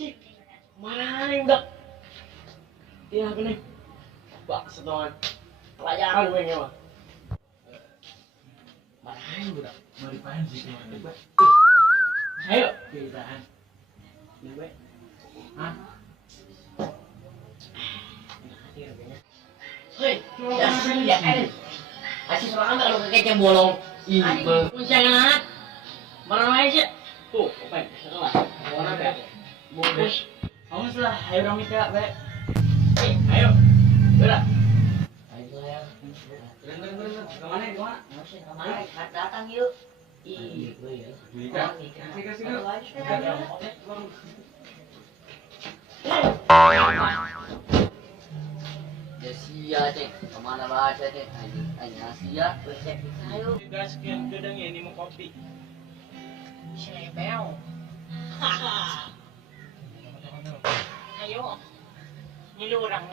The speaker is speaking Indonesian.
Cik, mana nih udah? Iya bener. Bak setongan. Pelajaran gue mah. Mana nih udah? Mau dipain sih kemarin gue? Ayo. Kirain. Ini gue. Hah? Hei, ya kan. Asyik serangan kalau kekecam bolong. Iya. Jangan anak. Mana aja. Tuh, apa? Setelah. Warna ya. Bungkus. Awas lah, ayo dong kita, Be. Ayo. Udah. Ayo ya. Keren. Kemana? Kemana? Datang yuk. Iya, gue ya. Kasih. Ya sia cek, kemana baca cek? Hanya sia, cek. Ayo. Gas sekian gedang ya ini mau kopi. Sebel. Ayo. Ini orang.